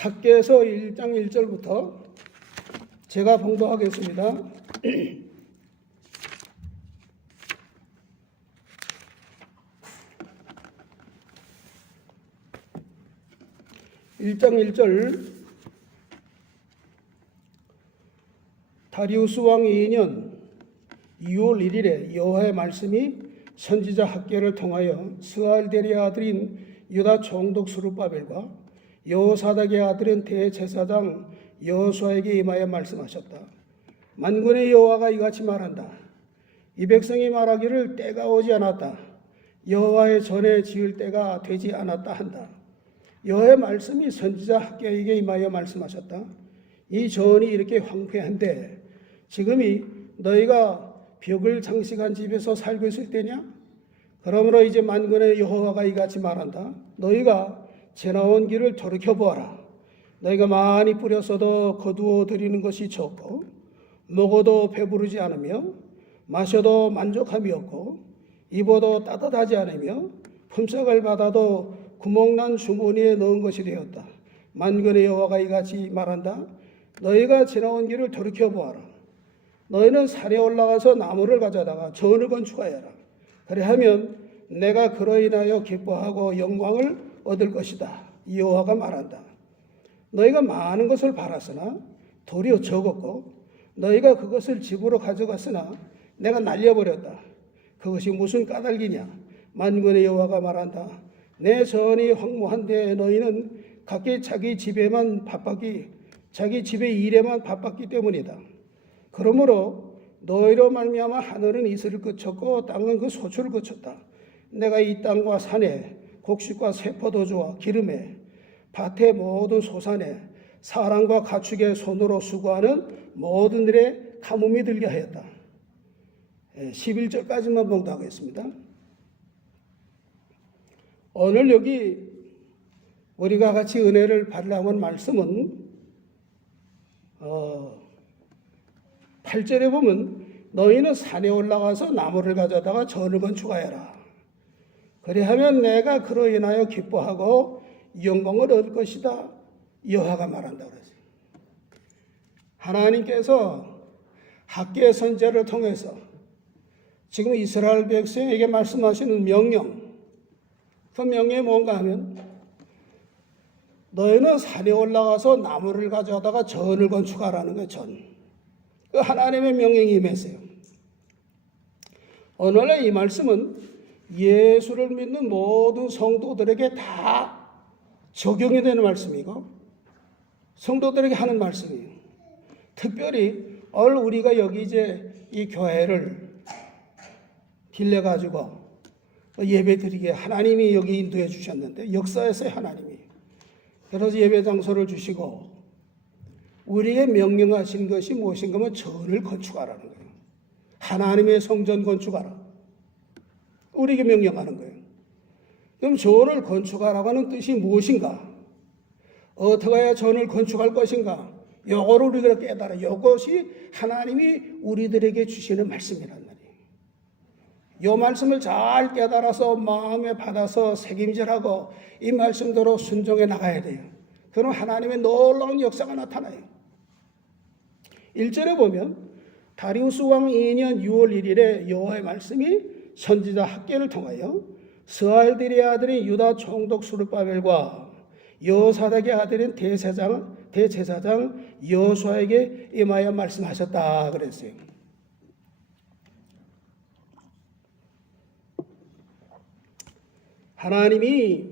학개서 1장 1절부터 제가 봉독하겠습니다. 1장 1절 다리우스 왕 2년 2월 1일에 여호와의 말씀이 선지자 학개를 통하여 스알데리의 아들인 유다 총독 스룹바벨과 여호사닥의 아들인 대제사장 여호수아에게 임하여 말씀하셨다. 만군의 여호와가 이같이 말한다. 이 백성이 말하기를 때가 오지 않았다. 여호와의 전에 지을 때가 되지 않았다 한다. 여호와의 말씀이 선지자 학개에게 임하여 말씀하셨다. 이 전이 이렇게 황폐한데 지금이 너희가 벽을 장식한 집에서 살고 있을 때냐? 그러므로 이제 만군의 여호와가 이같이 말한다. 너희가 지나온 길을 돌이켜보아라. 너희가 많이 뿌렸어도 거두어 드리는 것이 적고 먹어도 배부르지 않으며 마셔도 만족함이 없고 입어도 따뜻하지 않으며 품삯을 받아도 구멍난 주머니에 넣은 것이 되었다. 만군의 여호와가 이같이 말한다. 너희가 지나온 길을 돌이켜보아라. 너희는 산에 올라가서 나무를 가져다가 전을 건축하여라. 그래하면 내가 그로 인하여 기뻐하고 영광을 얻을 것이다. 여호와가 말한다. 너희가 많은 것을 바랐으나 도리어 적었고 너희가 그것을 집으로 가져갔으나 내가 날려버렸다. 그것이 무슨 까닭이냐? 만군의 여호와가 말한다. 내 전이 황무한데 너희는 각기 자기 집에만 바빴기, 자기 집의 일에만 바빴기 때문이다. 그러므로 너희로 말미암아 하늘은 이슬을 그쳤고 땅은 그 소출을 그쳤다. 내가 이 땅과 산에 곡식과 세포도주와 기름에 밭의 모든 소산에 사람과 가축의 손으로 수고하는 모든 일에 가뭄이 들게 하였다. 11절까지만 봉독하겠습니다. 오늘 여기 우리가 같이 은혜를 받으려는 말씀은 8절에 보면 너희는 산에 올라가서 나무를 가져다가 전을 건축하여라. 그리하면 내가 그로 인하여 기뻐하고 영광을 얻을 것이다. 여호와가 말한다 그랬어요. 하나님께서 학개 선지자를 통해서 지금 이스라엘 백성에게 말씀하시는 명령, 그 명령이 뭔가 하면 너희는 산에 올라가서 나무를 가져다가 전을 건축하라는 거예요. 전. 그 하나님의 명령이 임했어요. 오늘날 이 말씀은 예수를 믿는 모든 성도들에게 다 적용이 되는 말씀이고 성도들에게 하는 말씀이에요. 특별히 오늘 우리가 여기 이제 이 교회를 빌려가지고 예배 드리게 하나님이 여기 인도해 주셨는데 역사에서의 하나님이 그래서 예배 장소를 주시고 우리에게 명령하신 것이 무엇인가 하면 전을 건축하라는 거예요. 하나님의 성전 건축하라. 우리에게 명령하는 거예요. 그럼 전을 건축하라고 하는 뜻이 무엇인가? 어떻게 해야 전을 건축할 것인가? 요거를 우리가 깨달아. 이것이 하나님이 우리들에게 주시는 말씀이란 말이에요. 이 말씀을 잘 깨달아서 마음에 받아서 책임질하고 이 말씀대로 순종해 나가야 돼요. 그럼 하나님의 놀라운 역사가 나타나요. 1절에 보면 다리우스 왕 2년 6월 1일에 여호와의 말씀이 선지자 학개를 통하여 스알데리의 아들인 유다 총독 스룹바벨과 여호사닥의 아들인 대제사장 여호수아에게 임하여 말씀하셨다 그랬어요. 하나님이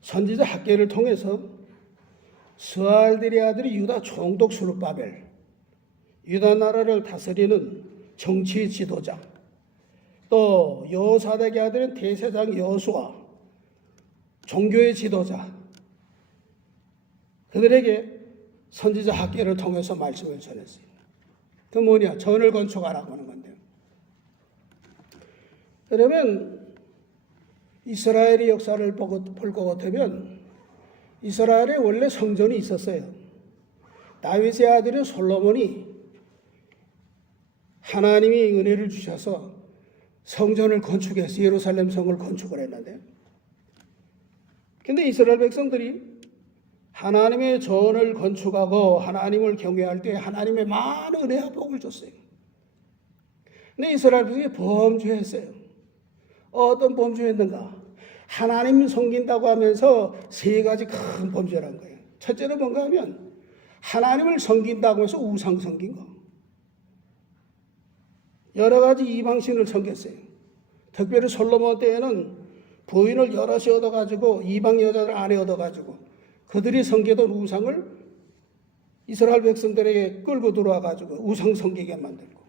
선지자 학개를 통해서 스알데리의 아들이 유다 총독 스룹바벨, 유다 나라를 다스리는 정치 지도자, 또 여호사닥의 아들인 대제사장 여호수아, 종교의 지도자, 그들에게 선지자 학개를 통해서 말씀을 전했어요. 그 뭐냐? 전을 건축하라고 하는 건데요. 그러면 이스라엘의 역사를 볼 것 같으면 이스라엘에 원래 성전이 있었어요. 다윗의 아들인 솔로몬이 하나님이 은혜를 주셔서 성전을 건축해서 예루살렘 성을 건축을 했는데 근데 이스라엘 백성들이 하나님의 전을 건축하고 하나님을 경외할 때 하나님의 많은 은혜와 복을 줬어요. 근데 이스라엘 백성이 범죄했어요. 어떤 범죄했는가? 하나님 섬긴다고 하면서 세 가지 큰 범죄를 한 거예요. 첫째는 뭔가 하면 하나님을 섬긴다고 해서 우상 섬긴 거. 여러 가지 이방신을 섬겼어요. 특별히 솔로몬 때에는 부인을 여럿이 얻어가지고 이방 여자들 안에 얻어가지고 그들이 섬기던 우상을 이스라엘 백성들에게 끌고 들어와가지고 우상 섬기게 만들고,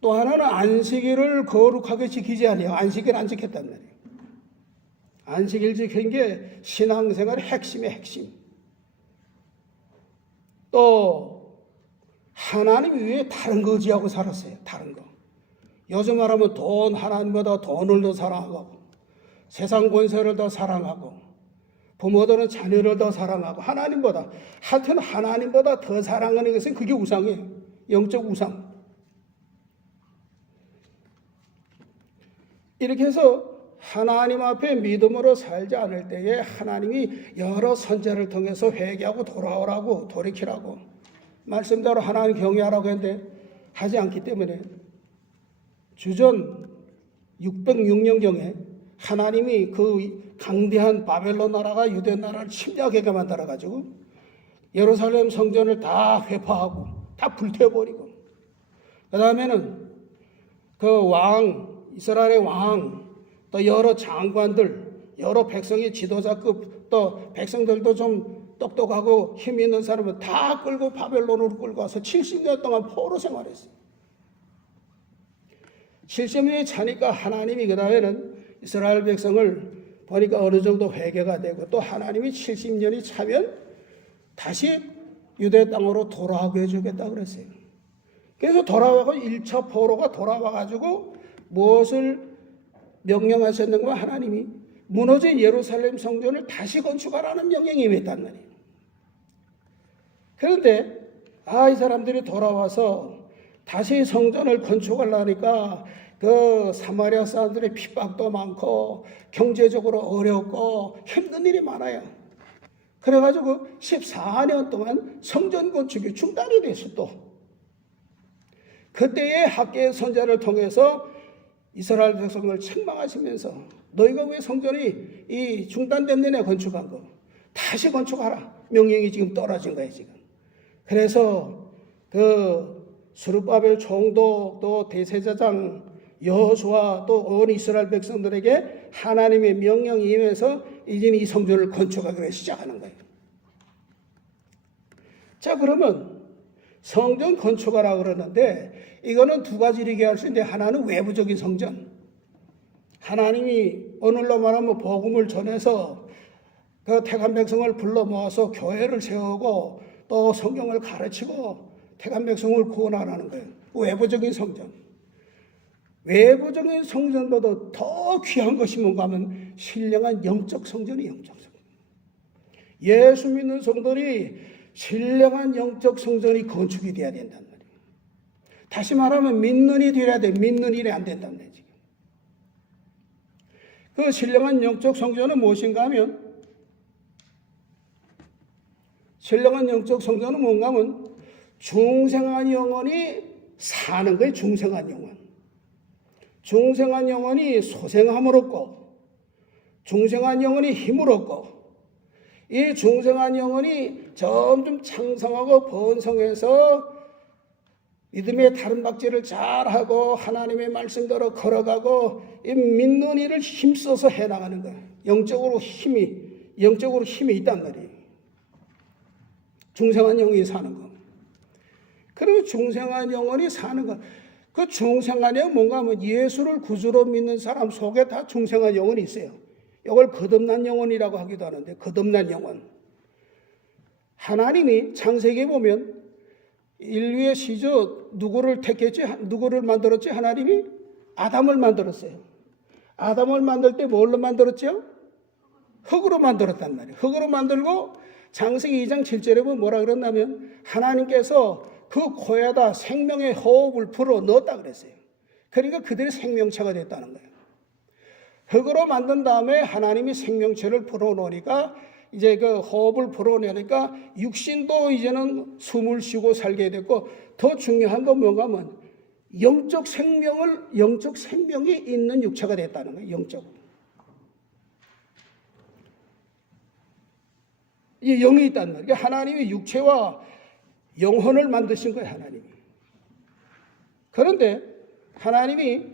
또 하나는 안식일을 거룩하게 지키지 아니에요. 안식일 안 지켰단 말이에요. 안식일 지킨 게 신앙생활의 핵심의 핵심. 또 하나님 위에 다른 거 의지하고 살았어요. 다른 거. 요즘 말하면 돈, 하나님보다 돈을 더 사랑하고 세상 권세를 더 사랑하고 부모들은 자녀를 더 사랑하고 하나님보다, 하여튼 하나님보다 더 사랑하는 것은 그게 우상이에요. 영적 우상. 이렇게 해서 하나님 앞에 믿음으로 살지 않을 때에 하나님이 여러 선제를 통해서 회개하고 돌아오라고, 돌이키라고 말씀대로 하나님 경외하라고 했는데 하지 않기 때문에 주전 606년경에 하나님이 그 강대한 바벨론 나라가 유대 나라를 침략하게 만들어가지고 예루살렘 성전을 다 회파하고 다 불태워버리고, 그 다음에는 그 왕, 이스라엘의 왕, 또 여러 장관들, 여러 백성의 지도자급, 또 백성들도 좀 똑똑하고 힘 있는 사람은 다 끌고 바벨론으로 끌고 와서 70년 동안 포로 생활했어요. 70년이 차니까 하나님이 그 다음에는 이스라엘 백성을 보니까 어느 정도 회개가 되고, 또 하나님이 70년이 차면 다시 유대 땅으로 돌아오게 해주겠다 그랬어요. 그래서 돌아와서 1차 포로가 돌아와가지고 무엇을 명령하셨는가? 하나님이 무너진 예루살렘 성전을 다시 건축하라는 명령이 임했단 말이에요. 그런데 이 사람들이 돌아와서 다시 성전을 건축하려니까 그 사마리아 사람들의 핍박도 많고 경제적으로 어렵고 힘든 일이 많아요. 그래가지고 14년 동안 성전 건축이 중단이 됐어. 또 그때의 학계의 선자를 통해서 이스라엘 백성을 책망하시면서 너희가 왜 성전이 이 중단됐느냐, 건축한 거 다시 건축하라 명령이 지금 떨어진 거예요 지금. 그래서 그 스룹바벨 총독, 또 대제사장 여호수아, 또 온 이스라엘 백성들에게 하나님의 명령이 임해서 이제 이 성전을 건축하기로 시작하는 거예요. 자, 그러면 성전 건축하라 그러는데 이거는 두 가지를 얘기할 수 있는데, 하나는 외부적인 성전. 하나님이 오늘로 말하면 복음을 전해서 그 택한 백성을 불러 모아서 교회를 세우고 또 성경을 가르치고 택한 백성을 구원하라는 거예요. 외부적인 성전. 외부적인 성전보다 더 귀한 것이 뭔가 하면 신령한 영적 성전이 영적 성전. 예수 믿는 성도들이 신령한 영적 성전이 건축이 돼야 된단 말이에요. 다시 말하면 믿는 일이 돼야 돼. 믿는 일이 안 된단 말이에요. 그 신령한 영적 성전은 무엇인가 하면, 신령한 영적 성전은 뭔가 하면 중생한 영혼이 사는 거예요. 중생한 영혼. 중생한 영혼이 소생함을 얻고, 중생한 영혼이 힘을 얻고, 이 중생한 영혼이 점점 창성하고 번성해서 믿음의 다른 박질을 잘하고 하나님의 말씀대로 걸어가고 이 믿는 일을 힘써서 해나가는 거예요. 영적으로 힘이 있단 말이에요. 중생한 영혼이 사는 거. 그리고 중생한 영혼이 사는 것. 그 중생한 영은 뭔가 하면 예수를 구주로 믿는 사람 속에 다 중생한 영혼이 있어요. 이걸 거듭난 영혼이라고 하기도 하는데, 거듭난 영혼. 하나님이 창세기에 보면 인류의 시조 누구를 택했지? 누구를 만들었지? 하나님이 아담을 만들었어요. 아담을 만들 때 뭘로 만들었죠? 흙으로 만들었단 말이에요. 흙으로 만들고 창세기 2장 7절에 보면 뭐라 그랬냐면 하나님께서 그 코에다 생명의 호흡을 불어 넣었다 그랬어요. 그러니까 그들이 생명체가 됐다는 거예요. 흙으로 만든 다음에 하나님이 생명체를 불어넣으니까 이제 그 호흡을 불어내니까 육신도 이제는 숨을 쉬고 살게 됐고, 더 중요한 건 뭔가 하면 영적 생명이 있는 육체가 됐다는 거예요. 영적. 이 영이 있단 말이에요. 하나님이 육체와 영혼을 만드신 거예요, 하나님이. 그런데 하나님이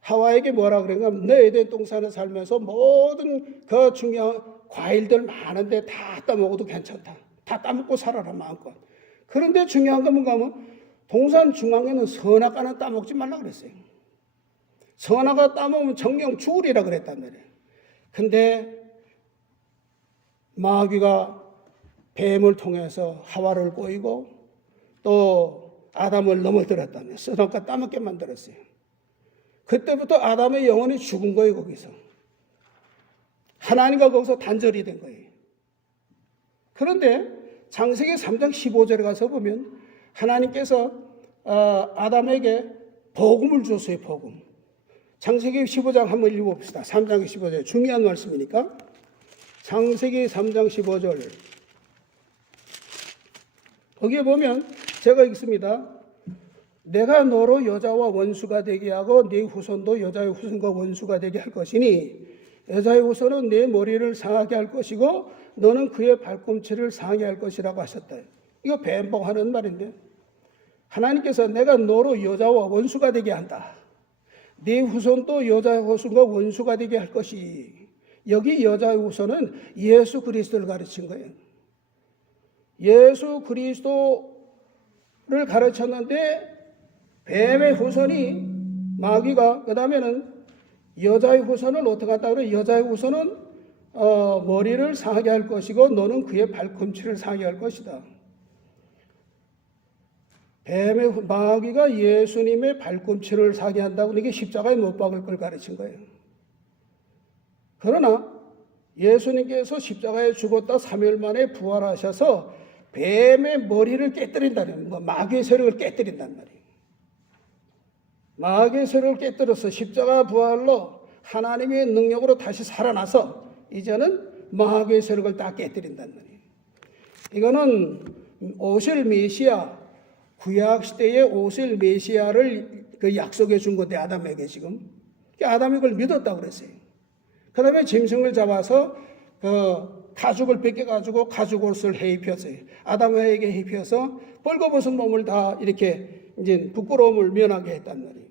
하와에게 뭐라 그런가? 너 에덴 동산에 살면서 모든 그 중요한 과일들 많은데 다 따먹어도 괜찮다. 다 따먹고 살아라, 마음껏. 그런데 중요한 건 뭔가 하면 동산 중앙에는 선악과는 따먹지 말라 그랬어요. 선악과 따먹으면 정령 죽으리라 그랬단 말이에요. 근데 마귀가 뱀을 통해서 하와를 꼬이고 또 아담을 넘어뜨렸다며 선악과 따먹게 만들었어요. 그때부터 아담의 영혼이 죽은 거예요. 거기서 하나님과 거기서 단절이 된 거예요. 그런데 창세기 3장 15절에 가서 보면 하나님께서 아담에게 복음을 줬어요. 복음. 창세기 15장 한번 읽어봅시다. 3장 15절 중요한 말씀이니까. 창세기 3장 15절 거기에 보면 제가 읽습니다. 내가 너로 여자와 원수가 되게 하고 네 후손도 여자의 후손과 원수가 되게 할 것이니 여자의 후손은 네 머리를 상하게 할 것이고 너는 그의 발꿈치를 상하게 할 것이라고 하셨다. 이거 뱀복하는 말인데 하나님께서 내가 너로 여자와 원수가 되게 한다. 네 후손도 여자의 후손과 원수가 되게 할 것이. 여기 여자의 후손은 예수 그리스도를 가르친 거예요. 예수 그리스도를 가르쳤는데 뱀의 후손이 마귀가 그 다음에는 여자의 후손을 어떻게 한다고 그래요? 여자의 후손은 머리를 상하게 할 것이고 너는 그의 발꿈치를 상하게 할 것이다. 마귀가 예수님의 발꿈치를 상하게 한다고 이게 십자가에 못 박을 걸 가르친 거예요. 그러나 예수님께서 십자가에 죽었다 3일 만에 부활하셔서 뱀의 머리를 깨뜨린다는 거, 마귀의 세력을 깨뜨린단 말이에요. 마귀의 세력을 깨뜨려서 십자가 부활로 하나님의 능력으로 다시 살아나서 이제는 마귀의 세력을 다 깨뜨린단 말이에요. 이거는 오실 메시아, 구약 시대에 오실 메시아를 그 약속해 준 건데 아담에게 지금 아담이 그걸 믿었다고 그랬어요. 그 다음에 짐승을 잡아서 가죽을 뺏겨가지고 가죽 옷을 해입혔어요. 아담에게 해입혀서 벌거벗은 몸을 다 이렇게 이제 부끄러움을 면하게 했단 말이에요.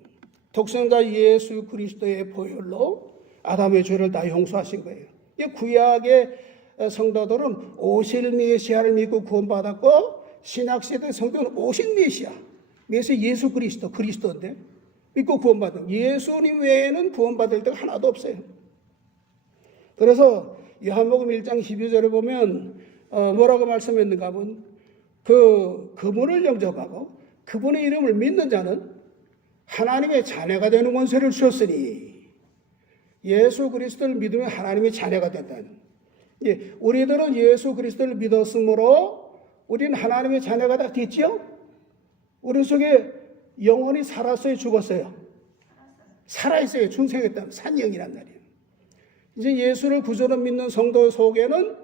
독생자 예수 그리스도의 보혈로 아담의 죄를 다 용서하신 거예요. 이 구약의 성도들은 오실 메시아를 믿고 구원받았고 신약시대 성도는 오신 메시아 예수 그리스도인데 믿고 구원받은 예수님 외에는 구원받을 데가 하나도 없어요. 그래서 요한복음 1장 12절에 보면 뭐라고 말씀했는가 하면 그분을 영접하고 그분의 이름을 믿는 자는 하나님의 자녀가 되는 권세를 주셨으니 예수 그리스도를 믿으면 하나님의 자녀가 된다는. 우리들은 예수 그리스도를 믿었으므로 우리는 하나님의 자녀가 다 됐죠? 우리 속에 영혼이 살았어요? 죽었어요? 살아있어요. 중생했다는 산영이란 말이에요. 이제 예수를 구주로 믿는 성도 속에는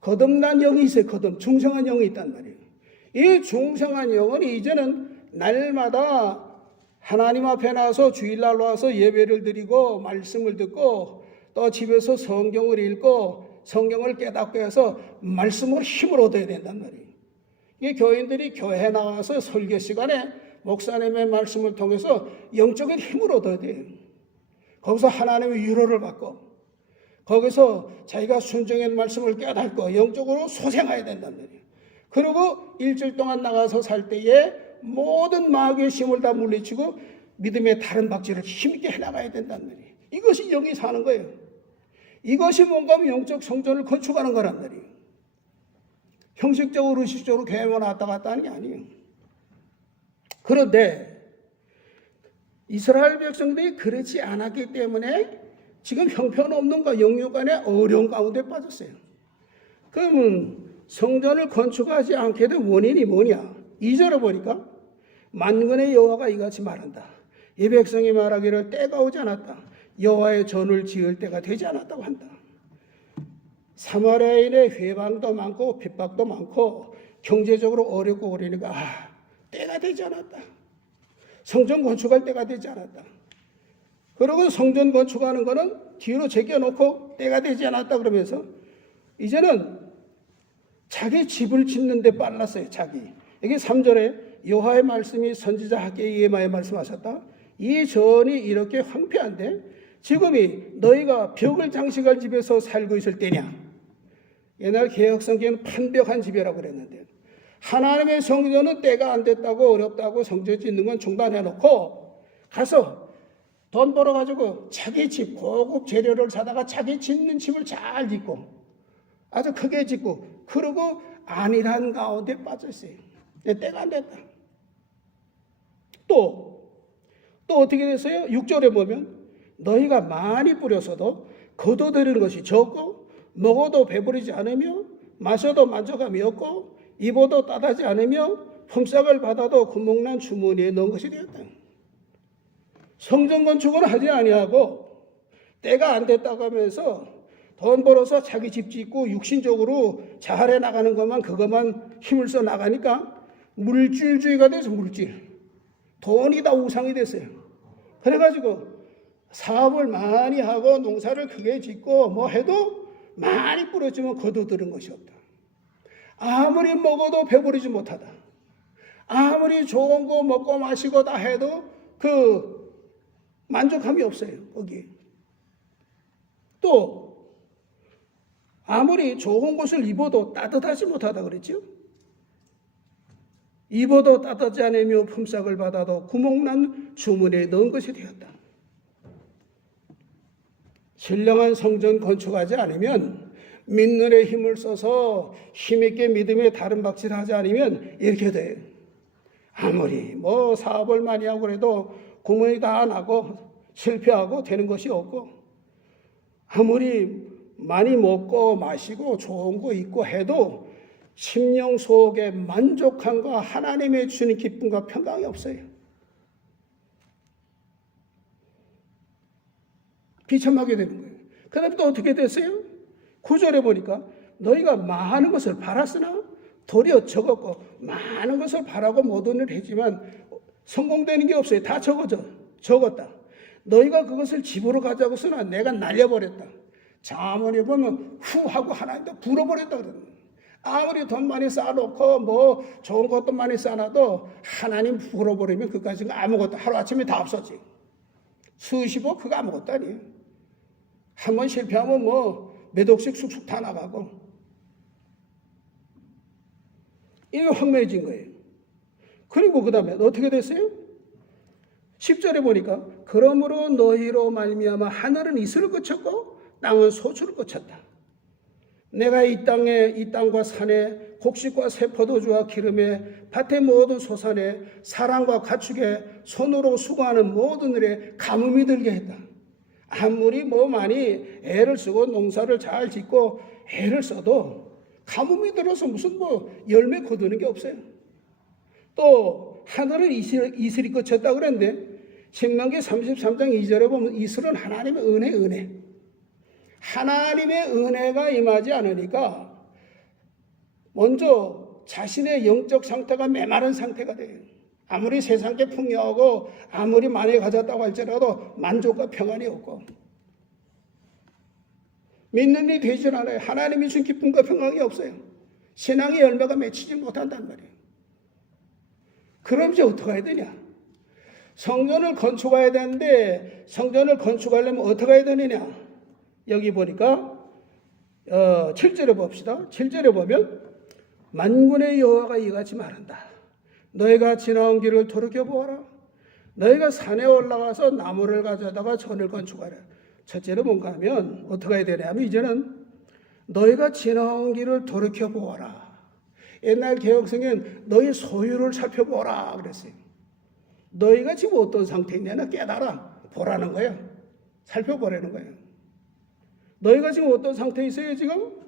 거듭난 영이 있어요. 중생한 영이 있단 말이에요. 이 중생한 영은 이제는 날마다 하나님 앞에 나와서 주일날 와서 예배를 드리고 말씀을 듣고 또 집에서 성경을 읽고 성경을 깨닫고 해서 말씀으로 힘을 얻어야 된단 말이에요. 이 교인들이 교회에 나와서 설교 시간에 목사님의 말씀을 통해서 영적인 힘을 얻어야 돼요. 거기서 하나님의 위로를 받고 거기서 자기가 순종의 말씀을 깨닫고 영적으로 소생해야 된단 말이에요. 그리고 일주일 동안 나가서 살 때에 모든 마귀의 힘을 다 물리치고 믿음의 다른 박질을 힘있게 해나가야 된단 말이에요. 이것이 영이 사는 거예요. 이것이 뭔가 하면 영적 성전을 건축하는 거란 말이에요. 형식적으로 의식적으로 교회만 왔다 갔다 하는 게 아니에요. 그런데 이스라엘 백성들이 그렇지 않았기 때문에 지금 형편없는가 영육간의 어려운 가운데 빠졌어요. 그러면 성전을 건축하지 않게 된 원인이 뭐냐? 2절에 보니까 만군의 여호와가 이같이 말한다. 이 백성이 말하기를 때가 오지 않았다. 여호와의 전을 지을 때가 되지 않았다고 한다. 사마리아인의 회방도 많고 핍박도 많고 경제적으로 어렵고 그러니까 때가 되지 않았다. 성전 건축할 때가 되지 않았다. 그리고 성전 건축하는 거는 뒤로 제껴놓고 때가 되지 않았다 그러면서 이제는 자기 집을 짓는 데 빨랐어요. 자기. 이게 3절에 여호와의 말씀이 선지자 학개에 예마에 말씀하셨다. 이 전이 이렇게 황폐한데 지금이 너희가 벽을 장식할 집에서 살고 있을 때냐. 옛날 개혁성경은 판벽한 집이라고 그랬는데 하나님의 성전은 때가 안 됐다고 어렵다고 성전 짓는 건 중단해놓고 가서 돈 벌어가지고 자기 집 고급 재료를 사다가 자기 짓는 집을 잘 짓고 아주 크게 짓고 그러고 안일한 가운데 빠졌어요. 때가 안 됐다. 또 어떻게 됐어요? 6절에 보면 너희가 많이 뿌려서도 거둬들이는 것이 적고 먹어도 배부르지 않으며 마셔도 만족함이 없고 입어도 따하지 않으며 품삯을 받아도 구멍난 주머니에 넣은 것이 되었다. 성전 건축은 하지 아니하고 때가 안 됐다고 하면서 돈 벌어서 자기 집 짓고 육신적으로 자활해 나가는 그것만 힘을 써 나가니까 물질주의가 돼서 물질. 돈이 다 우상이 됐어요. 그래가지고 사업을 많이 하고 농사를 크게 짓고 뭐 해도 많이 뿌렸지만 거둬들은 것이 없다. 아무리 먹어도 배부르지 못하다. 아무리 좋은 거 먹고 마시고 다 해도 만족함이 없어요. 거기. 또 아무리 좋은 것을 입어도 따뜻하지 못하다 그랬죠. 입어도 따뜻하지 않으며 품삯을 받아도 구멍난 주머니에 넣은 것이 되었다. 신령한 성전 건축하지 않으면 믿는 데 힘을 써서 힘있게 믿음에 다른 박질 하지 않으면 이렇게 돼요. 아무리 뭐 사업을 많이 하고 그래도 구멍이 다 나고 실패하고 되는 것이 없고 아무리 많이 먹고 마시고 좋은 거 입고 해도 심령 속에 만족함과 하나님의 주는 기쁨과 평강이 없어요. 비참하게 되는 거예요. 그 다음에 또 어떻게 됐어요? 9절에 보니까 너희가 많은 것을 바랐으나 도리어 적었고 많은 것을 바라고 모든 일을 했지만 성공되는 게 없어요. 다 적었다. 너희가 그것을 집으로 가져가서는 내가 날려버렸다. 자문에 보면 후 하고 하나님도 불어버렸다 그러는 거예요. 아무리 돈 많이 쌓아놓고 뭐 좋은 것도 많이 쌓아놔도 하나님 불어버리면 그까지는 아무것도 하루아침에 다 없어지. 수십억 그거 아무것도 아니에요. 한 번 실패하면 뭐 몇 억씩 쑥쑥 다 나가고 이게 황매해진 거예요. 그리고 그 다음에 어떻게 됐어요? 10절에 보니까 그러므로 너희로 말미암아 하늘은 이슬을 그쳤고 땅은 소출을 그쳤다. 내가 이 땅과 산에 곡식과 새 포도주와 기름에 밭의 모든 소산에 사람과 가축에 손으로 수고하는 모든 일에 가뭄이 들게 했다. 아무리 뭐 많이 애를 쓰고 농사를 잘 짓고 애를 써도 가뭄이 들어서 무슨 뭐 열매 거두는 게 없어요. 또 하늘은 이슬이 그쳤다 그랬는데 신명기 33장 2절에 보면 이슬은 하나님의 은혜. 하나님의 은혜가 임하지 않으니까 먼저 자신의 영적 상태가 메마른 상태가 돼요. 아무리 세상에 풍요하고 아무리 많이 가졌다고 할지라도 만족과 평안이 없고 믿는 일이 되질 않아요. 하나님이 준 기쁨과 평안이 없어요. 신앙의 열매가 맺히지 못한단 말이에요. 그럼 이제 어떻게 해야 되냐? 성전을 건축해야 되는데 성전을 건축하려면 어떻게 해야 되느냐? 여기 보니까 7절에 봅시다. 7절에 보면 만군의 여호와가 이같이 말한다. 너희가 지나온 길을 돌이켜보아라. 너희가 산에 올라가서 나무를 가져다가 전을 건축하라. 첫째로 뭔가 하면 어떻게 해야 되냐면 이제는 너희가 지나온 길을 돌이켜보아라. 옛날 개혁성에는 너희 소유를 살펴보라 그랬어요. 너희가 지금 어떤 상태에 있냐는 깨달아 보라는 거예요. 살펴보라는 거예요. 너희가 지금 어떤 상태에 있어요 지금?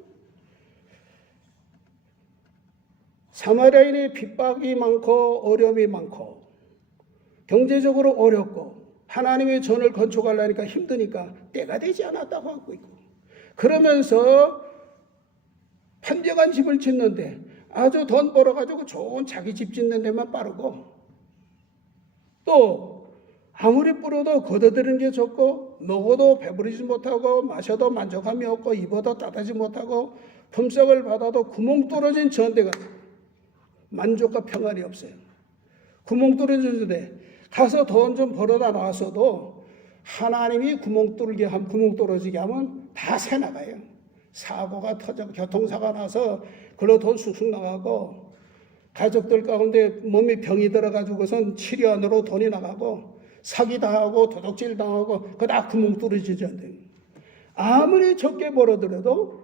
사마리아인의 핍박이 많고 어려움이 많고 경제적으로 어렵고 하나님의 전을 건축하려니까 힘드니까 때가 되지 않았다고 하고 있고, 그러면서 판대간 집을 짓는데 아주 돈 벌어가지고 좋은 자기 집 짓는 데만 빠르고, 또 아무리 뿌려도 걷어들이는 게 좋고, 먹어도 배부르지 못하고, 마셔도 만족함이 없고, 입어도 따뜻하지 못하고, 품삯을 받아도 구멍 뚫어진 전대가 만족과 평안이 없어요. 구멍 뚫어진 데 가서 돈 좀 벌어다 놨어도 하나님이 구멍 뚫어지게 하면 다 새 나가요. 사고가 터져 교통사고가 나서 그걸로 돈 쑥쑥 나가고, 가족들 가운데 몸에 병이 들어가지고선 치료하느라고 돈이 나가고, 사기 당하고 도둑질 당하고, 그거 다 구멍 뚫어지지 않대요. 아무리 적게 벌어들여도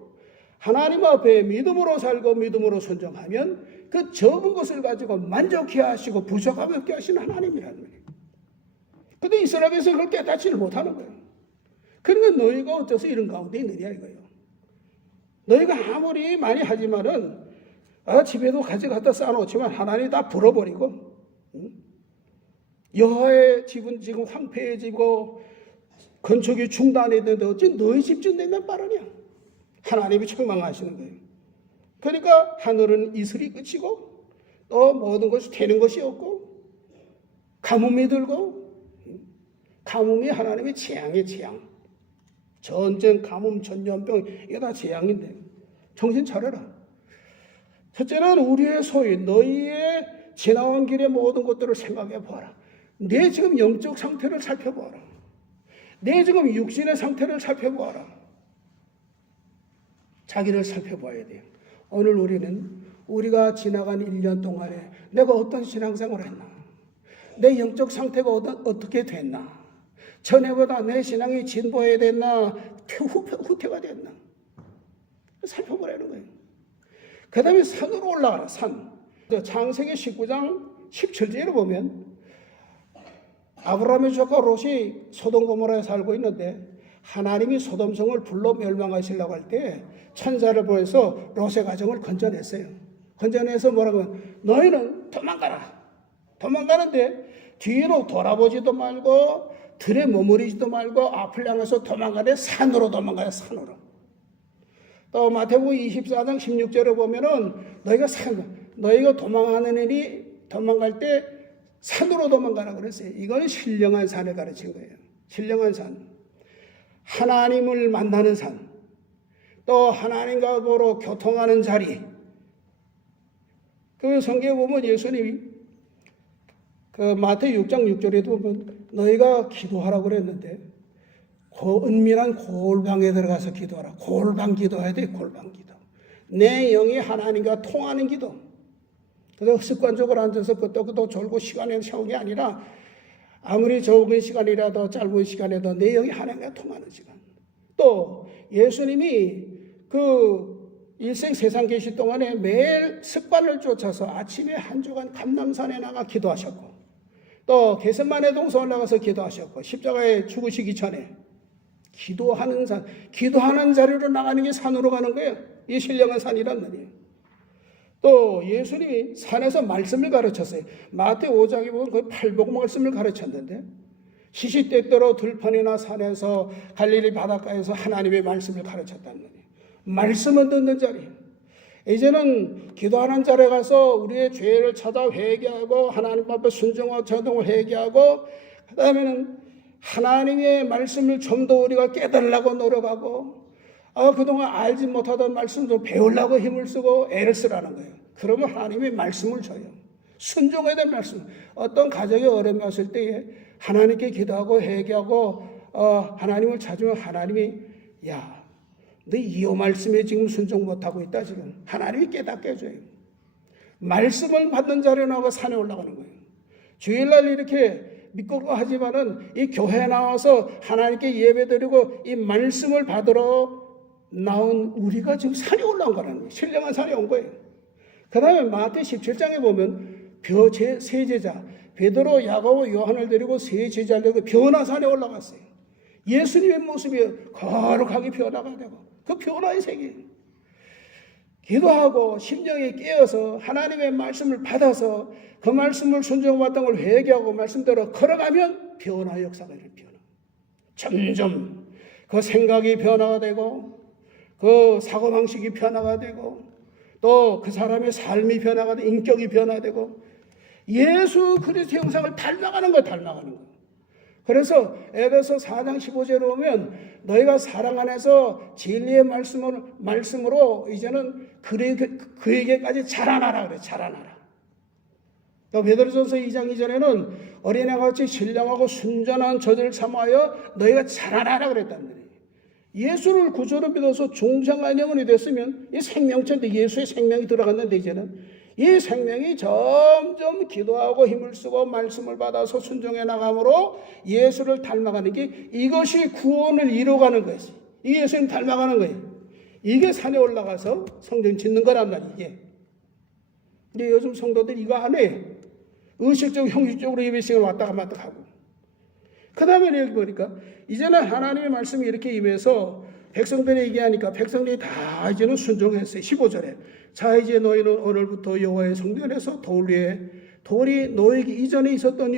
하나님 앞에 믿음으로 살고 믿음으로 순종하면 그 적은 것을 가지고 만족해 하시고 부족함 없게 하시는 하나님이라는 거예요. 근데 이스라엘에서 그걸 깨닫지를 못하는 거예요. 그러니까 너희가 어째서 이런 가운데 있느냐 이거예요. 너희가 아무리 많이 하지만은 집에도 가져갔다 쌓아놓지만 하나님이 다 불어버리고, 여호와의 집은 지금 황폐해지고 건축이 중단했는데 어찌 너희 집 짓는 빠르냐. 하나님이 책망하시는 거예요. 그러니까 하늘은 이슬이 그치고 또 모든 것이 되는 것이 없고, 가뭄이 들고, 가뭄이 하나님의 재앙의 재앙. 전쟁, 가뭄, 전염병, 이게 다 재앙인데 정신 차려라. 첫째는 우리의 소위 너희의 지나온 길의 모든 것들을 생각해 보아라. 내 지금 영적 상태를 살펴보아라. 내 지금 육신의 상태를 살펴보아라. 자기를 살펴봐야 돼요. 오늘 우리가 지나간 1년 동안에 내가 어떤 신앙생활을 했나? 내 영적 상태가 어떻게 됐나? 전에보다 내 신앙이 진보해야 됐나? 후퇴가 됐나? 살펴보라는 거예요. 그 다음에 산으로 올라가라, 산. 창세기 19장 17절에 보면 아브라함의 조카 롯이 소돔 고모라에 살고 있는데, 하나님이 소돔성을 불로 멸망하시려고 할 때 천사를 보내서 롯의 가정을 건져냈어요. 건져내서 뭐라고 하면, 너희는 도망가라. 도망가는데 뒤로 돌아보지도 말고 들에 머무르지도 말고 앞을 향해서 도망가래. 산으로 도망가요. 산으로. 또 마태복음 24장 16절에 보면은 너희가 도망하는 일이 도망갈 때 산으로 도망가라 그랬어요. 이건 신령한 산을 가르친 거예요. 신령한 산. 하나님을 만나는 산. 또 하나님과 보러 교통하는 자리. 그 성경에 보면 예수님이 그 마태 6장 6절에도 보면 너희가 기도하라고 그랬는데 은밀한 골방에 들어가서 기도하라. 골방 기도해야 돼. 골방 기도. 내 영이 하나님과 통하는 기도. 그래서 습관적으로 앉아서 그것도 졸고 시간에 세우는 게 아니라 아무리 적은 시간이라도 짧은 시간에도 내 영이 하나님과 통하는 시간. 또 예수님이 그 일생 세상 계실 동안에 매일 습관을 쫓아서 아침에 한 주간 감람산에 나가 기도하셨고, 또 게셋마네 동산 올라가서 기도하셨고, 십자가에 죽으시기 전에 기도하는 산, 기도하는 자리로 나가는 게 산으로 가는 거예요. 이 신령한 산이란 말이에요. 또 예수님이 산에서 말씀을 가르쳤어요. 마태 5장에 보면 그 팔복 말씀을 가르쳤는데, 시시때때로 들판이나 산에서 갈릴리 바닷가에서 하나님의 말씀을 가르쳤다는 거예요. 말씀을 듣는 자리. 이제는 기도하는 자리에 가서 우리의 죄를 찾아 회개하고 하나님 앞에 순종하고 전통을 회개하고, 그 다음에는 하나님의 말씀을 좀 더 우리가 깨달으려고 노력하고, 그동안 알지 못하던 말씀도 배우려고 힘을 쓰고 애를 쓰라는 거예요. 그러면 하나님의 말씀을 줘요. 순종해야 될 말씀. 어떤 가정에 어려움이 왔을 때에 하나님께 기도하고 회개하고 하나님을 찾으면 하나님이 야, 너 이호 말씀에 지금 순종 못하고 있다 지금. 하나님이 깨닫게 해줘요. 말씀을 받는 자리에 나가 산에 올라가는 거예요. 주일날 이렇게 믿고 하지만은 이 교회에 나와서 하나님께 예배드리고 이 말씀을 받으러 나온 우리가 지금 산에 올라온 거라는 거예요. 신령한 산에 온 거예요. 그 다음에 마태 17장에 보면 세 제자 베드로, 야고보, 요한을 데리고 세 제자를 데리고 변화산에 올라갔어요. 예수님의 모습이 거룩하게 변화가 되고 그 변화의 세계. 기도하고 심령이 깨어서 하나님의 말씀을 받아서 그 말씀을 순종받던 걸 회개하고 말씀대로 걸어가면 변화 역사가 일어나요. 변화. 점점 그 생각이 변화가 되고 그 사고방식이 변화가 되고 또 그 사람의 삶이 변화가 되고 인격이 변화되고 예수 그리스도의 형상을 닮아가는 거예요. 닮아가는 거. 그래서 에베소 4장 15절에 보면 너희가 사랑 안에서 진리의 말씀으로 이제는 그에게까지 자라나라 그래. 자라나라. 또 베드로전서 2장 2절에는 어린애같이 신령하고 순전한 저들을 삼하여 너희가 자라나라 그랬단 말이에요. 예수를 구주로 믿어서 중생한 영혼이 됐으면 이 생명체인데 예수의 생명이 들어갔는데 이제는 이 생명이 점점 기도하고 힘을 쓰고 말씀을 받아서 순종해 나감으로 예수를 닮아가는 게 이것이 구원을 이루어가는 것이 이 예수님 닮아가는 거예요. 이게 산에 올라가서 성전 짓는 거란 말이에요. 이게. 근데 요즘 성도들이 이거 안 해요. 의식적으로 형식적으로 예배시간을 왔다 갔다 하고 그 다음에 여기 보니까 이제는 하나님의 말씀이 이렇게 임해서 백성들이 얘기하니까 백성들이 다 이제는 순종했어요. 15절에 자 이제 너희는 오늘부터 여호와의 성전에서 돌이 너에게 이전에 있었던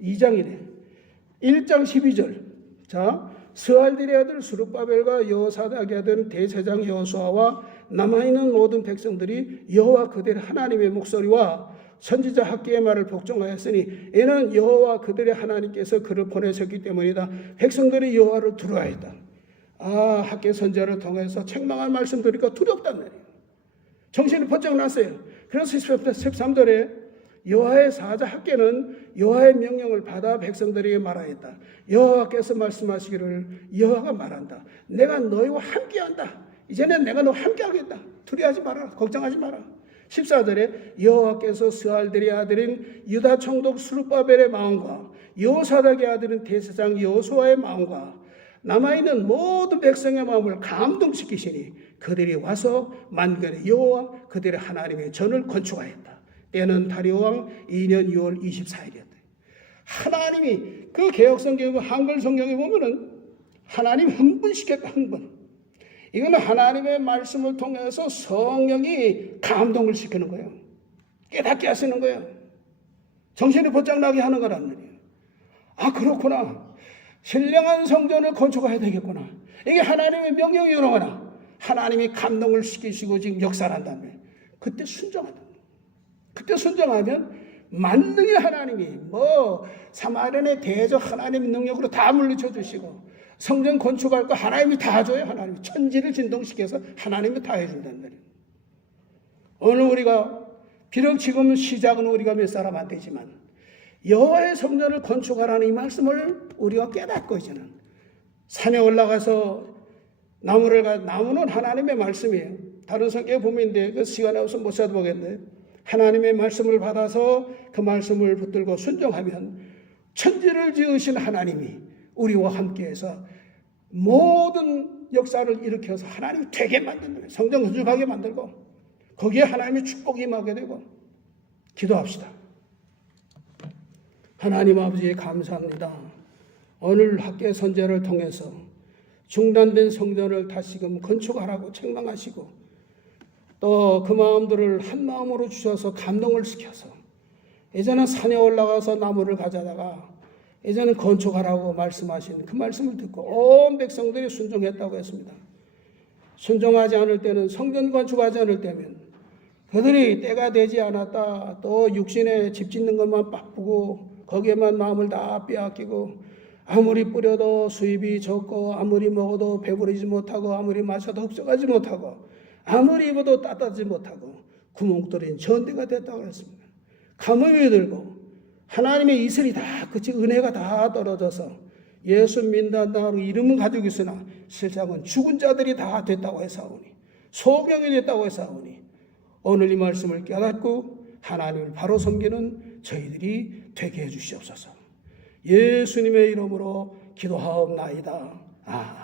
2장이네. 1장 12절 자 스알딜의 아들 스룹바벨과 여호사닥의 아들 대제사장 여호수아와 남아있는 모든 백성들이 여호와 그들의 하나님의 목소리와 선지자 학기의 말을 복종하였으니 이는 여호와 그들의 하나님께서 그를 보내셨기 때문이다. 백성들이 여호와를 두려워했다. 학계 선지자를 통해서 책망할 말씀 들으니까 두렵단 말이에요. 정신이 번쩍 났어요. 그래서 13절에 여호와의 사자 학계는 여호와의 명령을 받아 백성들에게 말하였다. 여호와께서 말씀하시기를 여호와가 말한다. 내가 너희와 함께한다. 이제는 내가 너와 함께하겠다. 두려워하지 마라. 걱정하지 마라. 14절에 여호와께서 스알델의 아들인 유다 총독 스룹바벨의 마음과 여호사닥의 아들인 대제사장 여호수아의 마음과 남아있는 모든 백성의 마음을 감동시키시니 그들이 와서 만군의 여호와 그들의 하나님의 전을 건축하였다. 때는 다리오 왕 2년 6월 24일이었다. 하나님이 그 개혁성경이고 한글 성경에 보면은 하나님 흥분시켰다. 흥분. 이거는 하나님의 말씀을 통해서 성령이 감동을 시키는 거예요. 깨닫게 하시는 거예요. 정신이 번쩍 나게 하는 거란 말이에요. 그렇구나. 신령한 성전을 건축해야 되겠구나. 이게 하나님의 명령이로구나. 하나님이 감동을 시키시고 지금 역사를 한다는 거예요. 그때 순종한다. 그때 순종하면 만능의 하나님이 사마리아의 대적 하나님의 능력으로 다 물리쳐 주시고 성전 건축할 거 하나님이 다 줘요. 하나님이 천지를 진동시켜서 하나님이 다 해준다는 말이에요. 오늘 우리가 비록 지금 시작은 우리가 몇 사람 안 되지만 여호와의 성전을 건축하라는 이 말씀을 우리가 깨닫고 이제는 산에 올라가서 나무는 하나님의 말씀이에요. 다른 성경에 보면 있는데 그 시간이 없어서 못 찾아보겠는데 하나님의 말씀을 받아서 그 말씀을 붙들고 순종하면 천지를 지으신 하나님이 우리와 함께해서 모든 역사를 일으켜서 하나님이 되게 만든다. 성전 건축하게 만들고 거기에 하나님의 축복이 임하게 되고 기도합시다. 하나님 아버지 감사합니다. 오늘 학계 선제를 통해서 중단된 성전을 다시금 건축하라고 책망하시고 또 그 마음들을 한 마음으로 주셔서 감동을 시켜서 이제는 산에 올라가서 나무를 가져다가 이제는 건축하라고 말씀하신 그 말씀을 듣고 온 백성들이 순종했다고 했습니다. 순종하지 않을 때는 성전 건축하지 않을 때면 그들이 때가 되지 않았다. 또 육신에 집 짓는 것만 바쁘고 거기에만 마음을 다 빼앗기고 아무리 뿌려도 수입이 적고 아무리 먹어도 배부르지 못하고 아무리 마셔도 흡수하지 못하고 아무리 입어도 따뜻하지 못하고 구멍 뚫린 전대가 됐다고 했습니다. 가뭄이 들고 하나님의 이슬이 다 그치 은혜가 다 떨어져서 예수 믿는다고 이름은 가지고 있으나 실상은 죽은 자들이 다 됐다고 해사오니 소경이 됐다고 해사오니 오늘 이 말씀을 깨닫고 하나님을 바로 섬기는 저희들이 되게 해주시옵소서. 예수님의 이름으로 기도하옵나이다. 아멘.